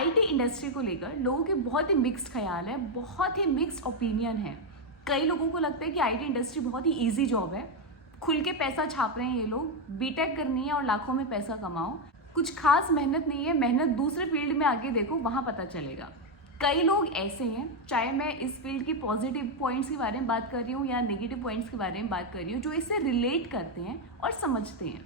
IT industry को लेकर लोगों के बहुत ही मिक्स्ड ख्याल है, बहुत ही मिक्स्ड ओपिनियन है। कई लोगों को लगता है कि आईटी इंडस्ट्री बहुत ही इजी जॉब है, खुल के पैसा छाप रहे हैं ये लोग, बीटेक करनी है और लाखों में पैसा कमाओ, कुछ खास मेहनत नहीं है, मेहनत दूसरे फील्ड में आगे देखो वहाँ पता चलेगा। कई लोग ऐसे हैं, चाहे मैं इस फील्ड की पॉजिटिव पॉइंट्स के बारे में बात कर रही हूँ या नेगेटिव पॉइंट्स के बारे में बात कर रही हूँ, जो इससे रिलेट करते हैं और समझते हैं।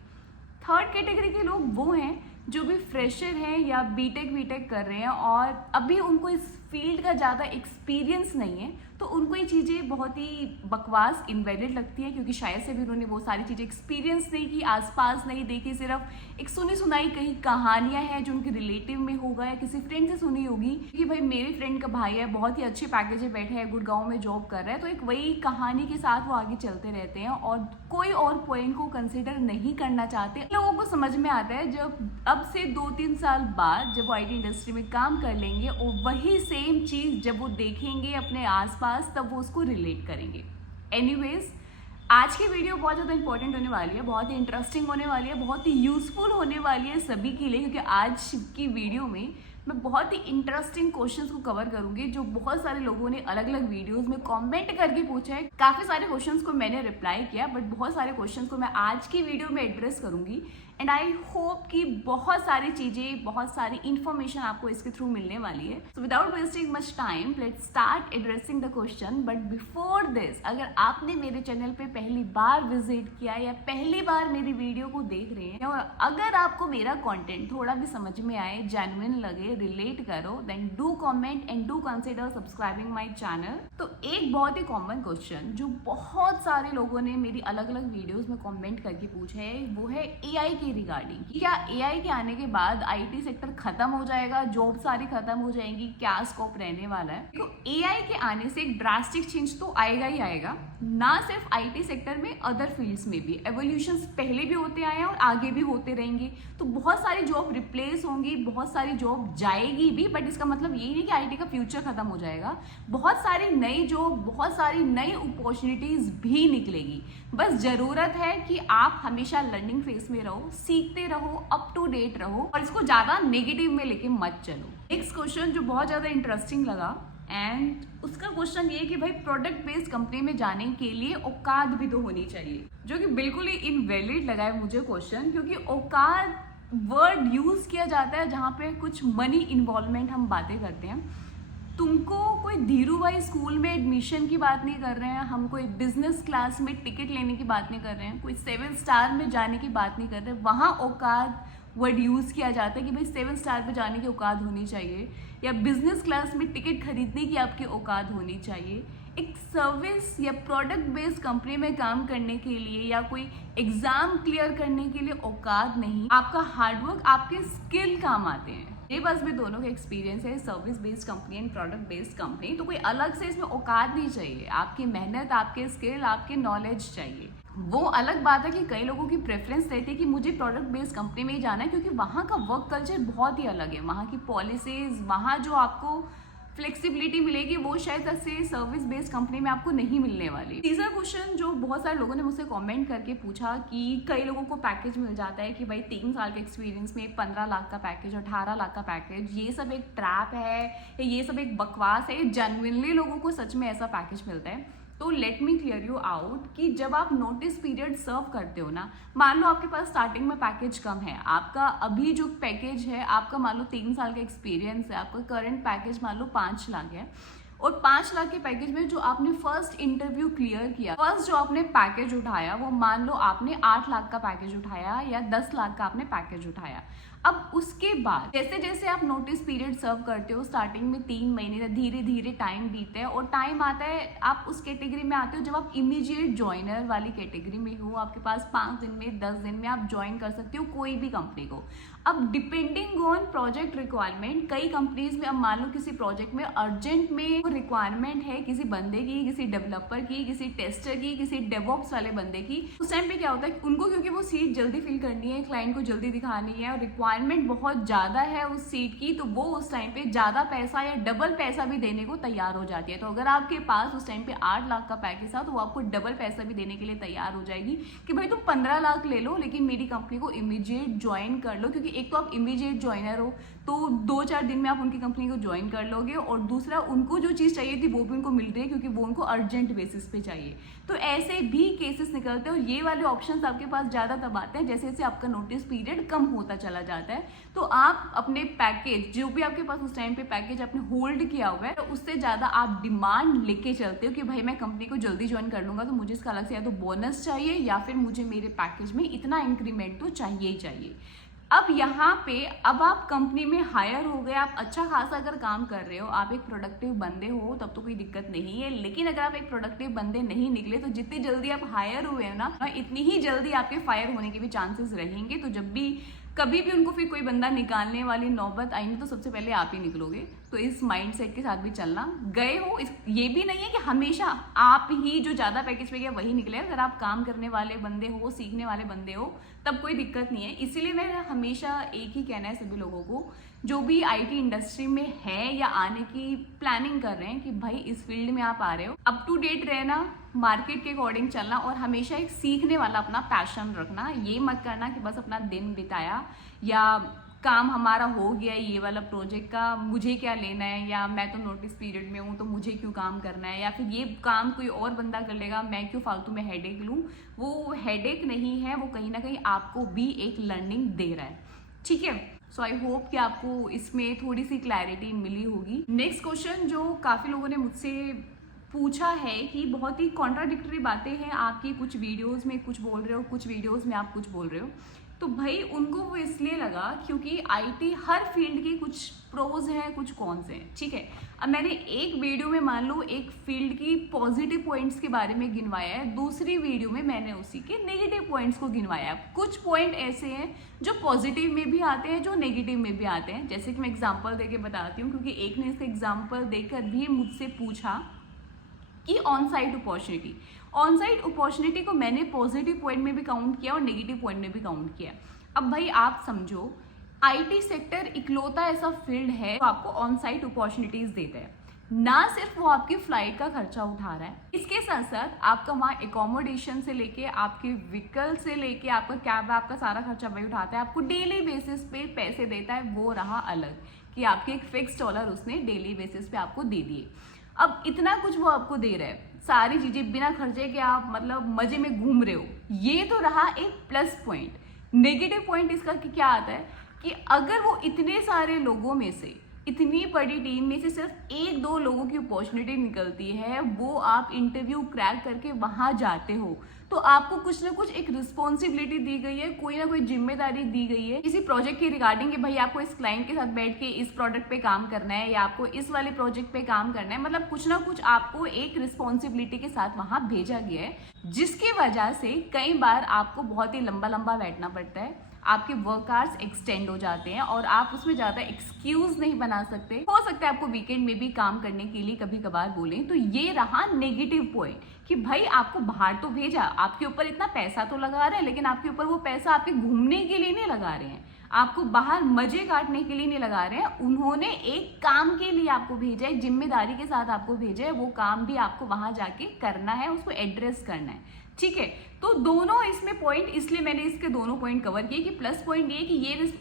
थर्ड कैटेगरी के लोग वो हैं जो भी फ्रेशर हैं या बीटेक कर रहे हैं और अभी उनको इस फील्ड का ज़्यादा एक्सपीरियंस नहीं है, तो उनको ये चीज़ें बहुत ही बकवास, इनवैलिड लगती है, क्योंकि शायद से भी उन्होंने वो सारी चीज़ें एक्सपीरियंस नहीं की, आसपास नहीं देखी, सिर्फ एक सुनी सुनाई कहीं कहानियाँ हैं जो उनके रिलेटिव में होगा या किसी फ्रेंड से सुनी होगी कि भाई मेरे फ्रेंड का भाई है, बहुत ही अच्छे पैकेज में बैठे है, गुड़गांव में जॉब कर रहा है, तो एक वही कहानी के साथ वो आगे चलते रहते हैं और कोई और पॉइंट को कंसिडर नहीं करना चाहते। लोगों को समझ में आता है जब अब से 2-3 साल बाद जब वो आईटी इंडस्ट्री में काम कर लेंगे और वही सेम चीज़ जब वो देखेंगे अपने आसपास, तब वो उसको रिलेट करेंगे। एनीवेज, आज की वीडियो बहुत ज़्यादा इंपॉर्टेंट होने वाली है, बहुत ही इंटरेस्टिंग होने वाली है, बहुत ही यूजफुल होने वाली है सभी के लिए, क्योंकि आज की वीडियो में मैं बहुत ही इंटरेस्टिंग क्वेश्चंस को कवर करूंगी जो बहुत सारे लोगों ने अलग अलग वीडियोस में कमेंट करके पूछा है। काफ़ी सारे क्वेश्चंस को मैंने रिप्लाई किया, बट बहुत सारे क्वेश्चंस को मैं आज की वीडियो में एड्रेस करूंगी एंड आई होप कि बहुत सारी चीज़ें, बहुत सारी इन्फॉर्मेशन आपको इसके थ्रू मिलने वाली है। So without wasting much time, let's start addressing the question. But before this, अगर आपने मेरे चैनल पे पहली बार विजिट किया या पहली बार मेरी वीडियो को देख रहे हैं और अगर आपको मेरा कॉन्टेंट थोड़ा भी समझ में आए, जेन्युइन लगे, रिलेट करो, then do comment and do consider subscribing my channel. तो एक बहुत ही कॉमन क्वेश्चन जो बहुत सारे लोगों ने मेरी अलग अलग वीडियोज में कॉमेंट करके पूछा है, वो है एआई के रिगार्डिंग। क्या एआई के आने के बाद आईटी सेक्टर खत्म हो जाएगा, जॉब सारी खत्म हो जाएंगी, क्या स्कोप रहने वाला है? तो एआई के आने से एक ड्रास्टिक चेंज तो आएगा ही आएगा, ना सिर्फ आईटी सेक्टर में, अदर फील्ड्स में भी। एवोल्यूशंस पहले भी होते आए हैं और आगे भी होते रहेंगे, तो बहुत सारी जॉब रिप्लेस होंगी, बहुत सारी जॉब जाएगी भी, बट इसका मतलब यही नहीं कि आईटी का फ्यूचर खत्म हो जाएगा। बहुत सारी नई जॉब, बहुत सारी नई अपॉर्चुनिटीज भी निकलेगी। बस जरूरत है कि आप हमेशा लर्निंग फेज में रहो, सीखते रहो, अप टू डेट रहो और इसको ज्यादा नेगेटिव में लेके मत चलो। नेक्स्ट क्वेश्चन जो बहुत ज्यादा इंटरेस्टिंग लगा एंड उसका क्वेश्चन ये कि भाई प्रोडक्ट बेस्ड कंपनी में जाने के लिए औकात भी तो होनी चाहिए, जो कि बिल्कुल ही इनवैलिड लगा है मुझे क्वेश्चन, क्योंकि औकात वर्ड यूज किया जाता है जहाँ पे कुछ मनी इन्वॉल्वमेंट हम बातें करते हैं। तुमको कोई धीरू भाई स्कूल में एडमिशन की बात नहीं कर रहे हैं, हम कोई बिजनेस क्लास में टिकट लेने की बात नहीं कर रहे हैं, कोई 7 स्टार में जाने की बात नहीं कर रहे हैं। वहाँ औकात वर्ड यूज़ किया जाता है कि भाई 7 स्टार पे जाने की औकात होनी चाहिए या बिजनेस क्लास में टिकट खरीदने की आपकी औकात होनी चाहिए। एक सर्विस या प्रोडक्ट बेस्ड कंपनी में काम करने के लिए या कोई एग्जाम क्लियर करने के लिए औकात नहीं, आपका हार्डवर्क, आपके स्किल काम आते हैं। ये बस भी दोनों का एक्सपीरियंस है, service based company and product based company, तो कोई अलग से इसमें औकात नहीं चाहिए, आपकी मेहनत, आपके स्किल, आपके नॉलेज चाहिए। वो अलग बात है कि कई लोगों की प्रेफरेंस रहती है कि मुझे प्रोडक्ट बेस्ड कंपनी में ही जाना है, क्योंकि वहाँ का वर्क कल्चर बहुत ही अलग है, वहाँ की पॉलिसीज, वहाँ जो आपको फ्लेक्सिबिलिटी मिलेगी वो शायद ऐसे सर्विस बेस्ड कंपनी में आपको नहीं मिलने वाली। तीसरा क्वेश्चन जो बहुत सारे लोगों ने मुझसे कमेंट करके पूछा कि कई लोगों को पैकेज मिल जाता है कि भाई 3 साल के एक्सपीरियंस में 15 लाख का पैकेज, 18 लाख का पैकेज, ये सब एक ट्रैप है, ये सब एक बकवास है, जेन्युइनली लोगों को सच में ऐसा पैकेज मिलता है? तो let me clear you out कि जब आप नोटिस पीरियड सर्व करते हो ना, मान लो आपके पास स्टार्टिंग में पैकेज कम है, आपका अभी जो पैकेज है, आपका मान लो 3 साल का एक्सपीरियंस है, आपका करंट पैकेज मान लो 5 लाख है, और 5 लाख के पैकेज में जो आपने फर्स्ट इंटरव्यू क्लियर किया, फर्स्ट जो आपने पैकेज उठाया, वो मान लो आपने 8 लाख का पैकेज उठाया या 10 लाख का आपने पैकेज उठाया। अब उसके बाद जैसे जैसे आप नोटिस पीरियड सर्व करते हो, स्टार्टिंग में 3 महीने, धीरे धीरे टाइम बीते हैं और टाइम आता है, आप उस कैटेगरी में आते हो जब आप इमीडिएट ज्वाइनर वाली कैटेगरी में हो, आपके पास 5 दिन में, 10 दिन में आप ज्वाइन कर सकते हो कोई भी कंपनी को। अब डिपेंडिंग ऑन प्रोजेक्ट रिक्वायरमेंट, कई कंपनीज में अब मान लो किसी प्रोजेक्ट में अर्जेंट में रिक्वायरमेंट है किसी बंदे की, किसी डेवलपर की, किसी टेस्टर की, किसी डेवऑप्स वाले बंदे की, उस टाइम पे क्या होता है उनको, क्योंकि वो सीट जल्दी फिल करनी है, क्लाइंट को जल्दी दिखानी है और रिक्वायरमेंट बहुत ज़्यादा है उस सीट की, तो वो उस टाइम पे ज़्यादा पैसा या डबल पैसा भी देने को तैयार हो जाती है। तो अगर आपके पास उस टाइम पे 8 लाख का पैकेज था तो वो आपको डबल पैसा भी देने के लिए तैयार हो जाएगी कि भाई तुम 15 लाख ले लो लेकिन मेरी कंपनी को इमीडिएट ज्वाइन कर लो, क्योंकि एक तो आप इमीडिएट ज्वाइनर हो, तो 2-4 दिन में आप उनकी कंपनी को ज्वाइन कर लोगे। और दूसरा, उनको जो चीज़ चाहिए थी वो भी उनको मिल रही है, क्योंकि वो उनको अर्जेंट बेसिस पे चाहिए। तो ऐसे भी केसेस निकलते हैं, और ये वाले ऑप्शंस आपके पास ज़्यादा तब आते हैं जैसे जैसे आपका नोटिस पीरियड कम होता चला जाता है। तो आप अपने पैकेज, जो भी आपके पास उस टाइम पे पैकेज आपने होल्ड किया हुआ है, तो उससे ज़्यादा आप डिमांड लेके चलते हो कि भाई मैं कंपनी को जल्दी ज्वाइन कर लूँगा, तो मुझे इसका अलग से या तो बोनस चाहिए या फिर मुझे मेरे पैकेज में इतना इंक्रीमेंट तो चाहिए ही चाहिए। अब यहाँ पे अब आप कंपनी में हायर हो गए, आप अच्छा खासा अगर काम कर रहे हो, आप एक प्रोडक्टिव बंदे हो, तब तो कोई दिक्कत नहीं है। लेकिन अगर आप एक प्रोडक्टिव बंदे नहीं निकले, तो जितनी जल्दी आप हायर हुए हो ना, इतनी ही जल्दी आपके फायर होने के भी चांसेस रहेंगे। तो जब भी कभी भी उनको फिर कोई बंदा निकालने वाली नौबत आएगी, तो सबसे पहले आप ही निकलोगे। तो इस माइंडसेट के साथ भी चलना। गए हो, ये भी नहीं है कि हमेशा आप ही जो ज़्यादा पैकेज पे गया वही निकले। अगर आप काम करने वाले बंदे हो, सीखने वाले बंदे हो, तब कोई दिक्कत नहीं है। इसीलिए मैं हमेशा एक ही कहना है सभी लोगों को, जो भी आईटी इंडस्ट्री में है या आने की प्लानिंग कर रहे हैं, कि भाई इस फील्ड में आप आ रहे हो, अप टू डेट रहना, मार्केट के अकॉर्डिंग चलना, और हमेशा एक सीखने वाला अपना पैशन रखना। ये मत करना कि बस अपना दिन बिताया या काम हमारा हो गया ये वाला प्रोजेक्ट का, मुझे क्या लेना है, या मैं तो नोटिस पीरियड में हूँ तो मुझे क्यों काम करना है, या फिर ये काम कोई और बंदा कर लेगा, मैं क्यों फालतू में हेडेक लूँ। वो हेडेक नहीं है, वो कहीं ना कहीं आपको भी एक लर्निंग दे रहा है। ठीक है, सो आई होप कि आपको इसमें थोड़ी सी क्लैरिटी मिली होगी। नेक्स्ट क्वेश्चन जो काफ़ी लोगों ने मुझसे पूछा है कि बहुत ही कॉन्ट्राडिक्टरी बातें हैं आपकी, कुछ वीडियोस में कुछ बोल रहे हो, कुछ वीडियोस में आप कुछ बोल रहे हो। तो भाई उनको वो इसलिए लगा क्योंकि आईटी हर फील्ड की कुछ प्रोज हैं, कुछ कॉन्स हैं। ठीक है, अब मैंने एक वीडियो में मान लो एक फील्ड की पॉजिटिव पॉइंट्स के बारे में गिनवाया है, दूसरी वीडियो में मैंने उसी के नेगेटिव पॉइंट्स को गिनवाया है। कुछ पॉइंट ऐसे हैं जो पॉजिटिव में भी आते हैं, जो नेगेटिव में भी आते हैं। जैसे कि मैं एग्जाम्पल देके बताती हूँ, क्योंकि एक ने इसका एग्जाम्पल देकर भी मुझसे पूछा कि on site opportunity. On site opportunity को मैंने पॉजिटिव पॉइंट में भी काउंट किया और नेगेटिव पॉइंट में भी काउंट किया। अब भाई आप समझो, आईटी सेक्टर इकलौता ऐसा फील्ड है जो आपको ऑन साइट अपॉर्चुनिटीज देता है। ना सिर्फ वो आपकी फ्लाइट का खर्चा उठा रहा है, इसके साथ साथ आपका वहाँ एकोमोडेशन से लेके, आपके व्हीकल से लेके, आपका कैब, आपका सारा खर्चा वही उठाता है। आपको डेली बेसिस पे पैसे देता है, वो रहा अलग कि आपके एक फिक्स डॉलर उसने डेली बेसिस पे आपको दे दिए। अब इतना कुछ वो आपको दे रहा है, सारी चीजें बिना खर्चे के, आप मतलब मजे में घूम रहे हो। ये तो रहा एक प्लस पॉइंट। नेगेटिव पॉइंट इसका क्या आता है कि अगर वो इतने सारे लोगों में से, इतनी बड़ी टीम में से सिर्फ 1-2 लोगों की अपॉर्चुनिटी निकलती है, वो आप इंटरव्यू क्रैक करके वहां जाते हो, तो आपको कुछ ना कुछ एक रिस्पॉन्सिबिलिटी दी गई है, कोई ना कोई जिम्मेदारी दी गई है किसी प्रोजेक्ट के रिगार्डिंग कि भाई आपको इस क्लाइंट के साथ बैठ के इस प्रोडक्ट पे काम करना है, या आपको इस वाले प्रोजेक्ट पे काम करना है। मतलब कुछ ना कुछ आपको एक रिस्पॉन्सिबिलिटी के साथ वहां भेजा गया है, जिसकी वजह से कई बार आपको बहुत ही लंबा लंबा बैठना पड़ता है, आपके वर्क आवर्स एक्सटेंड हो जाते हैं और आप उसमें ज़्यादा एक्सक्यूज नहीं बना सकते। हो सकता है आपको वीकेंड में भी काम करने के लिए कभी कभार बोलें। तो ये रहा नेगेटिव पॉइंट कि भाई आपको बाहर तो भेजा, आपके ऊपर इतना पैसा तो लगा रहे हैं, लेकिन आपके ऊपर वो पैसा आपके घूमने के लिए नहीं लगा रहे हैं, आपको बाहर मजे काटने के लिए नहीं लगा रहे हैं। उन्होंने एक काम के लिए आपको भेजा है, जिम्मेदारी के साथ आपको भेजा है, वो काम भी आपको वहां जाके करना है, उसको एड्रेस करना है। ठीक है, तो दोनों इसमें पॉइंट, इसलिए मैंने इसके दोनों पॉइंट कवर किए कि प्लस पॉइंट ये कि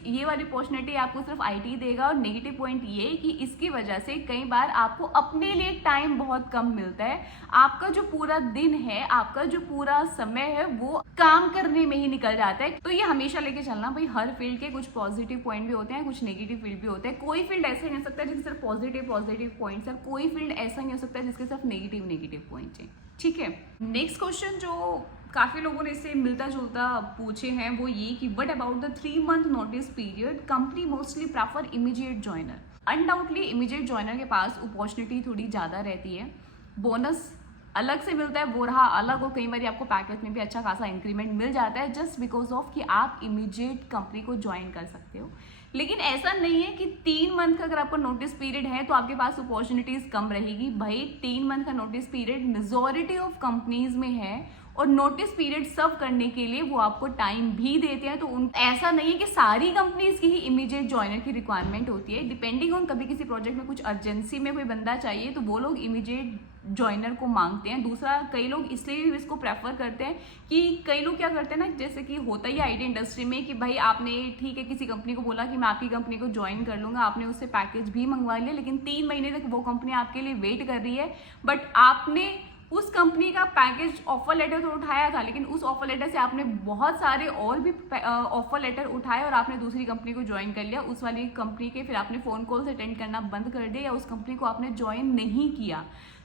ये वाली अपॉर्चुनिटी आपको सिर्फ आईटी देगा, और नेगेटिव पॉइंट ये कि इसकी वजह से कई बार आपको अपने लिए टाइम बहुत कम मिलता है। आपका जो पूरा दिन है, आपका जो पूरा समय है, वो काम करने में ही निकल जाता है। तो ये हमेशा लेके चलना भाई, हर फील्ड के कुछ पॉजिटिव पॉइंट भी होते हैं, कुछ नेगेटिव फील्ड भी होते हैं। कोई फील्ड ऐसा नहीं हो सकता जिसके सिर्फ पॉजिटिव पॉइंट्स है, कोई फील्ड ऐसा नहीं हो सकता जिसके सिर्फ नेगेटिव पॉइंट्स है। ठीक है, नेक्स्ट क्वेश्चन जो काफ़ी लोगों ने इससे मिलता जुलता पूछे हैं वो ये कि what about the 3 month notice period, company mostly prefer immediate joiner. Undoubtedly immediate joiner के पास अपॉर्चुनिटी थोड़ी ज़्यादा रहती है, बोनस अलग से मिलता है, वो रहा अलग, और कई बार आपको पैकेज में भी अच्छा खासा इंक्रीमेंट मिल जाता है जस्ट बिकॉज ऑफ कि आप इमीडिएट कंपनी को ज्वाइन कर सकते हो। लेकिन ऐसा नहीं है कि 3 मंथ का अगर आपका नोटिस पीरियड है तो आपके पास अपॉर्चुनिटीज कम रहेगी। भाई 3 मंथ का notice period majority of companies में है, और नोटिस पीरियड सर्व करने के लिए वो आपको टाइम भी देते हैं। तो ऐसा नहीं है कि सारी कंपनीज की ही इमीडिएट ज्वाइनर की रिक्वायरमेंट होती है, डिपेंडिंग ऑन, कभी किसी प्रोजेक्ट में कुछ अर्जेंसी में कोई बंदा चाहिए तो वो लोग इमीडिएट जॉइनर को मांगते हैं। दूसरा, कई लोग इसलिए भी इसको प्रेफर करते हैं कि कई लोग क्या करते हैं ना, जैसे कि होता ही आईटी इंडस्ट्री में कि भाई आपने ठीक है किसी कंपनी को बोला कि मैं आपकी कंपनी को ज्वाइन कर लूँगा, आपने उससे पैकेज भी मंगवा लिया, लेकिन 3 महीने तक वो कंपनी आपके लिए वेट कर रही है। बट आपने उस कंपनी का पैकेज ऑफर लेटर तो उठाया था, लेकिन उस ऑफर लेटर से आपने बहुत सारे और भी ऑफर लेटर उठाए और आपने दूसरी कंपनी को ज्वाइन कर लिया। उस वाली कंपनी के फिर आपने फ़ोन कॉल्स अटेंड करना बंद कर दिया या उस कंपनी को आपने ज्वाइन नहीं किया।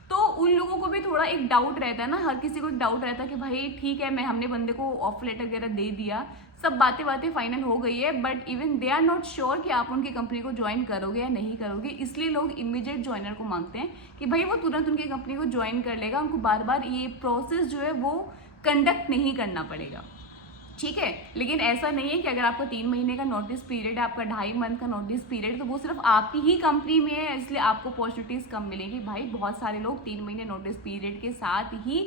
तो उन लोगों को भी थोड़ा एक डाउट रहता है ना, हर किसी को एक डाउट रहता है कि भाई ठीक है, हमने बंदे को ऑफर लेटर वगैरह दे दिया, सब बातें फाइनल हो गई है, but even they are not sure कि आप उनकी कंपनी को ज्वाइन करोगे या नहीं करोगे। इसलिए लोग इमीडिएट ज्वाइनर को मांगते हैं कि भाई वो तुरंत उनकी कंपनी को ज्वाइन कर लेगा, उनको बार बार ये प्रोसेस जो है वो कंडक्ट नहीं करना पड़ेगा। ठीक है, लेकिन ऐसा नहीं है कि अगर आपका 3 महीने का नोटिस पीरियड है, आपका 2.5 मंथ का नोटिस पीरियड, तो वो सिर्फ आपकी ही कंपनी में है इसलिए आपको अपॉर्चुनिटीज कम मिलेगी। भाई बहुत सारे लोग 3 महीने नोटिस पीरियड के साथ ही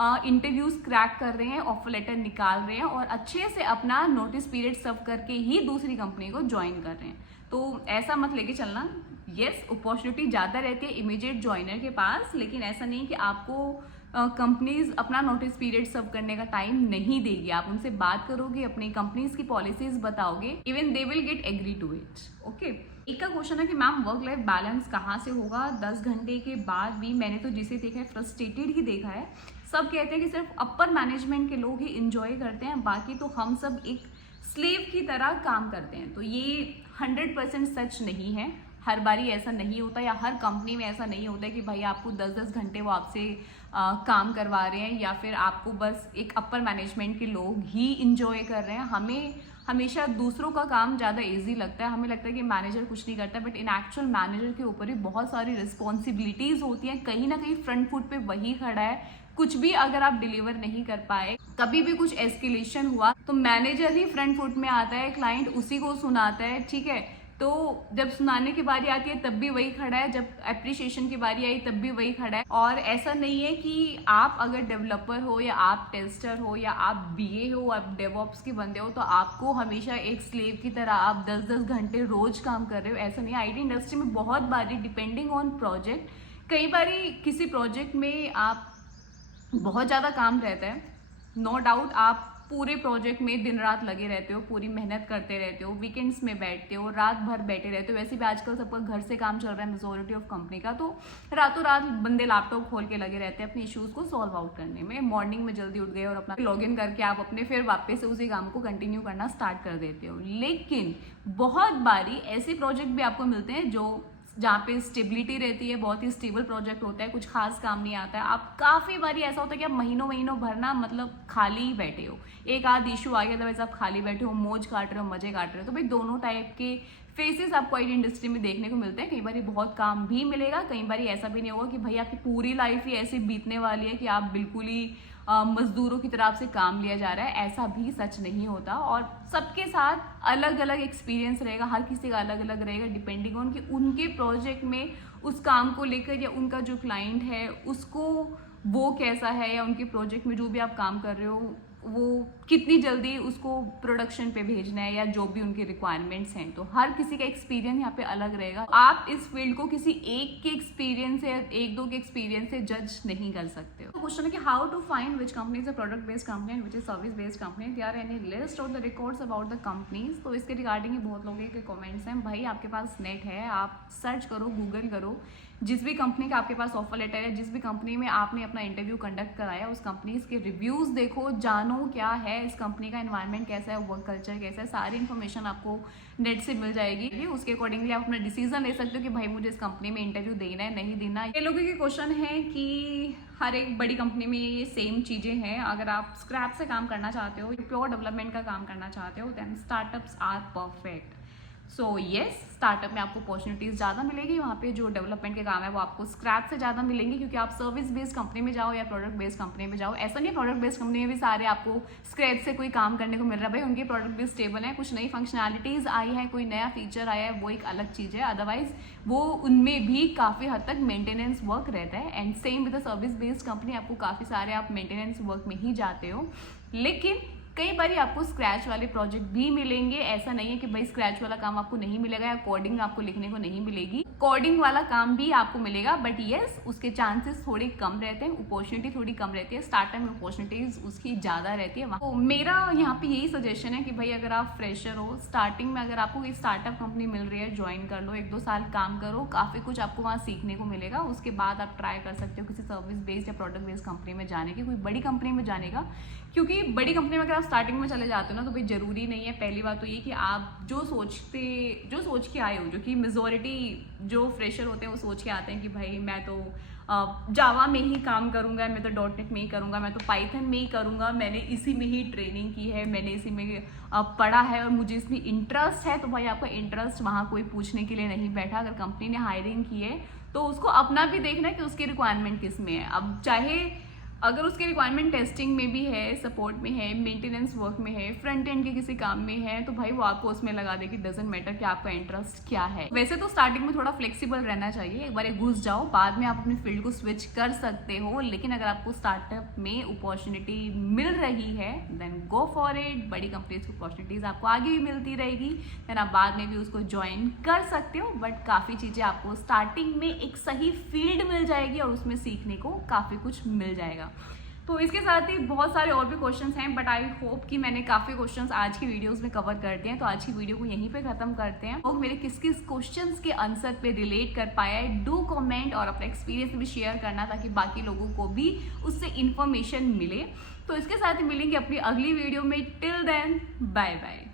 इंटरव्यूज क्रैक कर रहे हैं, ऑफर लेटर निकाल रहे हैं और अच्छे से अपना नोटिस पीरियड सर्व करके ही दूसरी कंपनी को ज्वाइन कर रहे हैं। तो ऐसा मत लेके चलना। येस, अपॉर्चुनिटी ज़्यादा रहती है इमीडिएट ज्वाइनर के पास, लेकिन ऐसा नहीं कि आपको कंपनीज अपना नोटिस पीरियड सर्व करने का टाइम नहीं देगी। आप उनसे बात करोगे, अपनी कंपनीज की पॉलिसीज बताओगे, even they will get agree to it. Okay, एक का क्वेश्चन है कि मैम वर्क लाइफ बैलेंस कहाँ से होगा 10 घंटे के बाद भी? मैंने तो जिसे देखा है फ्रस्ट्रेटेड ही देखा है। सब कहते हैं कि सिर्फ अपर मैनेजमेंट के लोग ही इंजॉय करते हैं, बाकी तो हम सब एक स्लेव की तरह काम करते हैं। तो ये 100% सच नहीं है। हर बारी ऐसा नहीं होता या हर कंपनी में ऐसा नहीं होता है कि भाई आपको 10-10 घंटे वो आपसे काम करवा रहे हैं या फिर आपको बस एक अपर मैनेजमेंट के लोग ही इंजॉय कर रहे हैं। हमें हमेशा दूसरों का काम ज़्यादा इजी लगता है, हमें लगता है कि मैनेजर कुछ नहीं करता, बट इन एक्चुअल मैनेजर के ऊपर भी बहुत सारी रिस्पॉन्सिबिलिटीज़ होती हैं। कहीं ना कहीं फ्रंट फुट पे वही खड़ा है। कुछ भी अगर आप डिलीवर नहीं कर पाए, कभी भी कुछ एस्केलेशन हुआ तो मैनेजर ही फ्रंट फुट में आता है, क्लाइंट उसी को सुनाता है। ठीक है, तो जब सुनाने की बारी आती है तब भी वही खड़ा है, जब एप्रिसिएशन की बारी आई तब भी वही खड़ा है। और ऐसा नहीं है कि आप अगर डेवलपर हो या आप टेस्टर हो या आप बीए हो, आप डेवऑप्स के बंदे हो, तो आपको हमेशा एक स्लेव की तरह आप 10-10 घंटे रोज काम कर रहे हो। ऐसा नहीं है। आईटी इंडस्ट्री में बहुत बारी डिपेंडिंग ऑन प्रोजेक्ट, कई बारी किसी प्रोजेक्ट में आप बहुत ज़्यादा काम रहता है, नो डाउट आप पूरे प्रोजेक्ट में दिन रात लगे रहते हो, पूरी मेहनत करते रहते हो, वीकेंड्स में बैठते हो, रात भर बैठे रहते हो। वैसे भी आजकल सबका घर से काम चल रहा है मेजोरिटी ऑफ कंपनी का, तो रातों रात बंदे लैपटॉप खोल के लगे रहते हैं अपने इश्यूज को सॉल्व आउट करने में। मॉर्निंग में जल्दी उठ गए और अपना लॉगिन करके आप अपने फिर वापस से उसी काम को कंटिन्यू करना स्टार्ट कर देते हो। लेकिन बहुत बारी ऐसे प्रोजेक्ट भी आपको मिलते हैं जहाँ पे स्टेबिलिटी रहती है, बहुत ही स्टेबल प्रोजेक्ट होता है, कुछ खास काम नहीं आता है। आप काफ़ी बारी ऐसा होता है कि आप महीनों भर ना मतलब खाली ही बैठे हो, एक आध इशू आ गया था वैसे आप खाली बैठे हो, मौज काट रहे हो, मजे काट रहे हो। तो भाई दोनों टाइप के फेसेस आपको आईटी इंडस्ट्री में देखने को मिलते हैं। कई बार बहुत काम भी मिलेगा, कई बार ऐसा भी नहीं होगा कि भाई आपकी पूरी लाइफ ही ऐसी बीतने वाली है कि आप बिल्कुल ही मजदूरों की तरफ से काम लिया जा रहा है। ऐसा भी सच नहीं होता और सबके साथ अलग अलग एक्सपीरियंस रहेगा, हर किसी का अलग अलग रहेगा डिपेंडिंग ऑन कि उनके प्रोजेक्ट में उस काम को लेकर या उनका जो क्लाइंट है उसको वो कैसा है, या उनके प्रोजेक्ट में जो भी आप काम कर रहे हो वो कितनी जल्दी उसको प्रोडक्शन पे भेजना है या जो भी उनके रिक्वायरमेंट्स हैं। तो हर किसी का एक्सपीरियंस यहाँ पे अलग रहेगा। आप इस फील्ड को किसी एक के एक्सपीरियंस से, एक दो के एक्सपीरियंस से जज नहीं कर सकते हो। क्वेश्चन है कि how to find which company is a product based company and which is service based company, they are any list of the records about the companies. तो इसके रिगार्डिंग ही बहुत लोगों के कमेंट्स हैं। भाई आपके पास नेट है, आप सर्च करो, गूगल करो, जिस भी कंपनी का आपके पास ऑफर लेटर है, जिस भी कंपनी में आपने अपना इंटरव्यू कंडक्ट कराया, उस कंपनीज के रिव्यूज देखो, जानो क्या है इस कंपनी का एनवायरनमेंट कैसा है, वर्क कल्चर कैसा है, सारी इन्फॉर्मेशन आपको नेट से मिल जाएगी। उसके अकॉर्डिंगली आप अपना डिसीजन ले सकते हो कि भाई मुझे इस कंपनी में इंटरव्यू देना है नहीं देना। ये लोगों के क्वेश्चन है कि हर एक बड़ी कंपनी में ये सेम चीज़ें हैं। अगर आप स्क्रैप से काम करना चाहते हो, प्योर डेवलपमेंट का काम करना चाहते हो, then startups are perfect. So yes, startup में आपको अपॉर्चुनिटीज़ ज़्यादा मिलेगी, वहाँ पे जो डेवलपमेंट के काम है वो आपको स्क्रैप से ज़्यादा मिलेंगे, क्योंकि आप सर्विस बेस्ड कंपनी में जाओ या प्रोडक्ट बेस्ड कंपनी में जाओ, ऐसा नहीं है प्रोडक्ट बेस्ड कंपनी में भी सारे आपको स्क्रैप से कोई काम करने को मिल रहा है। भाई उनके प्रोडक्ट भी स्टेबल है, कुछ नई फंक्शनैलिटीज़ आई है, कोई नया फीचर आया है, वो एक अलग चीज़ है, अदरवाइज वो उनमें भी काफ़ी हद तक मेंटेनेंस वर्क रहता है। And same with the service based company, आपको काफ़ी सारे आप मेंटेनेंस वर्क में ही जाते हो, लेकिन कई बार आपको स्क्रैच वाले प्रोजेक्ट भी मिलेंगे, ऐसा नहीं है कि भाई स्क्रैच वाला काम आपको नहीं मिलेगा या कोडिंग आपको लिखने को नहीं मिलेगी, कोडिंग वाला काम भी आपको मिलेगा, बट यस उसके चांसेस थोड़े कम रहते हैं, अपॉर्चुनिटी थोड़ी कम रहती है, स्टार्टअप में अपॉर्चुनिटीज उसकी ज़्यादा रहती है। तो मेरा यहाँ पे यही सजेशन है कि भाई अगर आप फ्रेशर हो, स्टार्टिंग में अगर आपको कोई स्टार्टअप कंपनी मिल रही है, ज्वाइन कर लो, 1-2 साल काम करो, काफ़ी कुछ आपको वहाँ सीखने को मिलेगा। उसके बाद आप ट्राई कर सकते हो किसी सर्विस बेस्ड या प्रोडक्ट बेस्ड कंपनी में जाने की, कोई बड़ी कंपनी में जाने का, क्योंकि बड़ी कंपनी में अगर आप स्टार्टिंग में चले जाते हो ना तो भाई ज़रूरी नहीं है। पहली बात तो ये कि आप जो सोच के आए हो, जो कि मेजॉरिटी जो फ्रेशर होते हैं वो सोच के आते हैं कि भाई मैं तो जावा में ही काम करूंगा, मैं तो .NET में ही करूंगा, मैं तो पाइथन में ही करूंगा, मैंने इसी में ही ट्रेनिंग की है, मैंने इसी में पढ़ा है और मुझे इसमें इंटरेस्ट है। तो भाई आपका इंटरेस्ट वहाँ कोई पूछने के लिए नहीं बैठा। अगर कंपनी ने हायरिंग की है तो उसको अपना भी देखना है कि उसकी रिक्वायरमेंट किस में है। अब चाहे अगर उसकी रिक्वायरमेंट टेस्टिंग में भी है, सपोर्ट में है, मेंटेनेंस वर्क में है, फ्रंट एंड के किसी काम में है, तो भाई वो आपको उसमें लगा देगी, डजंट मैटर कि आपका इंटरेस्ट क्या है। वैसे तो स्टार्टिंग में थोड़ा फ्लेक्सिबल रहना चाहिए, एक बार घुस जाओ, बाद में आप अपने फील्ड को स्विच कर सकते हो, लेकिन अगर आपको स्टार्टअप में अपॉर्चुनिटी मिल रही है देन गो फॉर इट। बड़ी कंपनीज की अपॉर्चुनिटीज आपको आगे भी मिलती रहेगी, देन आप बाद में भी उसको ज्वाइन कर सकते हो, बट काफ़ी चीज़ें आपको स्टार्टिंग में एक सही फील्ड मिल जाएगी और उसमें सीखने को काफ़ी कुछ मिल जाएगा। तो इसके साथ ही बहुत सारे और भी क्वेश्चंस हैं, बट आई होप कि मैंने काफ़ी क्वेश्चंस आज की वीडियोस में कवर कर दिए हैं। तो आज की वीडियो को यहीं पे ख़त्म करते हैं। और मेरे किस किस क्वेश्चंस के आंसर पे रिलेट कर पाया है, डू कमेंट और अपना एक्सपीरियंस भी शेयर करना, ताकि बाकी लोगों को भी उससे इन्फॉर्मेशन मिले। तो इसके साथ ही मिलेंगे अपनी अगली वीडियो में। Till then bye bye.